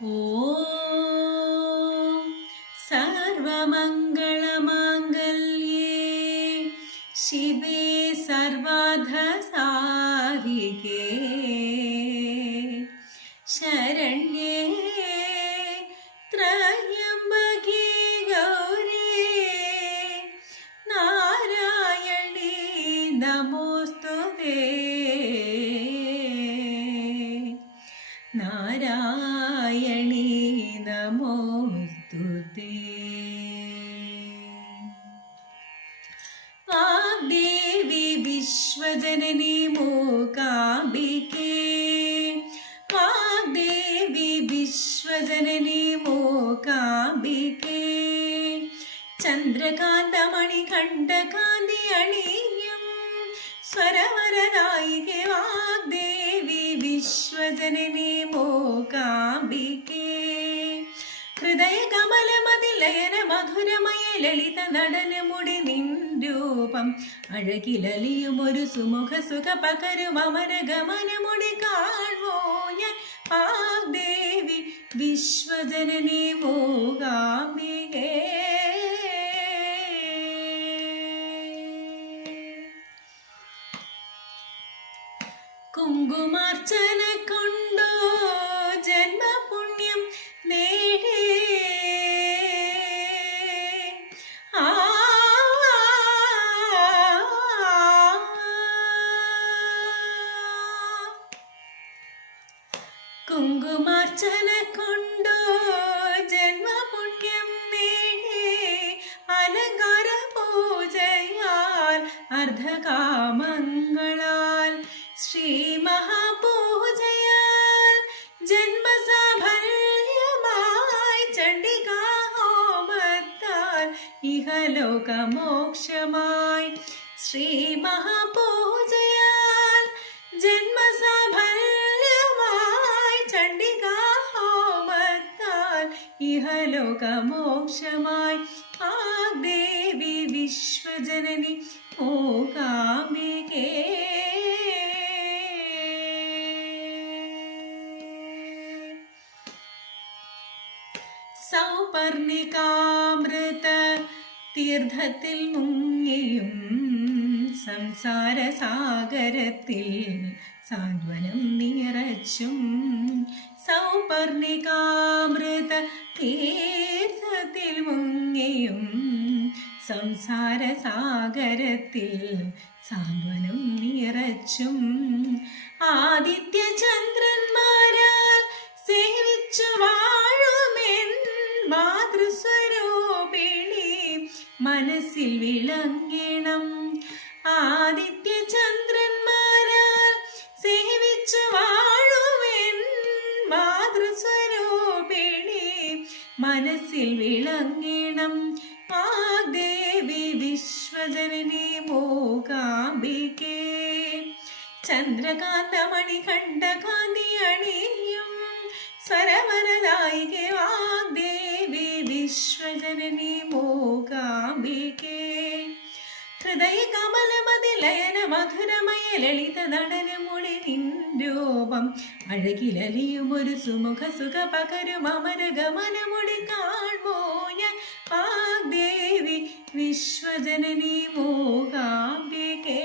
ഓം സർവമംഗളമാംഗല്യേ ശിവേ സർവാർദ്ധസാധികേ ശരണ്യേ ത്രയംബകേ ഗൗരി നാരായണീ നമോസ്തുതേ നാരായണീ നമോസ്തുതേ. വാഗ്ദേവി വിശ്വജനനി മൂകാംബികേ വാഗ്ദേവി വിശ്വജനനി മൂകാംബികേ ചന്ദ്രകാന്തമണി കണ്ഠകാന്തി അണിയും സ്വരവരദായികേ വാഗ്ദേവി വിശ്വജനനി മൂകാംബികേ ഹൃദയ കമലമതിലയന മധുരമയ ലളിത നടനമുടി നിൻ രൂപം അഴകിലലിയുമൊരു സുമുഖ സുഖ പകരും അമര ഗമനമുടി കാണോ ഞാൻ വാഗ്ദേവി വിശ്വജനനി മൂകാംബികേ. കുങ്കുമാർച്ചന കൊണ്ടോ ജന്മപുണ്യം നേടേ കുങ്കുമാർച്ചന കൊണ്ടോ ജന്മപുണ്യം നേടേ അലങ്കാര പൂജയാൽ അർദ്ധകാമങ്ങളാൽ ശ്രീ മഹാപൂജയാൽ ജന്മസാഫല്യമായി ചണ്ഡികാ ഹോമത്താൽ ഇഹലോകമോക്ഷമായി ശ്രീ മഹാപൂജയാൽ ജന്മസാഫല്യമായി ചണ്ഡികാ ഹോമത്താൽ ഇഹലോകമോക്ഷമായി വാഗ്ദേവി വിശ്വജനനി മൂകാംബികേ. സൗപർണികാമൃത തീർത്ഥത്തിൽ മുങ്ങിയും സംസാര സാഗരത്തിൽ സാന്ത്വനം നിറച്ചും സൗപർണികാമൃത തീർത്ഥത്തിൽ മുങ്ങിയും സംസാര സാഗരത്തിൽ സാന്ത്വനം നിറച്ചും ആദിത്യ ചന്ദ്രന്മാരാൽ സേവിച്ചു വാഴുമെൻ മാതൃസ്വരൂപിണി മനസ്സിൽ വിളങ്ങണം. ആദിത്യ ചന്ദ്രന്മാരാൽ സേവിച്ചു വാഴുമെൻ മാതൃസ്വരൂപിണി മനസ്സിൽ വിളങ്ങണം. വാഗ്ദേവി വിശ്വജനനി മൂകാംബികേ ചന്ദ്രകാന്തമണി കണ്ഠകാന്തി അണിയും സ്വരവരദായികേ വാഗ്ദേവി വിശ്വജനനി മൂകാംബികേ ഹൃദയ കമലമതിലയന മധുരമയ ലളിത നടനമുടി നിൻ രൂപം അഴകിലലിയുമൊരു സുമുഖ സുഖ പകരും അമര ഗമനമുടി കാണോ ഞാൻ വാഗ്ദേവി വിശ്വജനനി മൂകാംബികേ.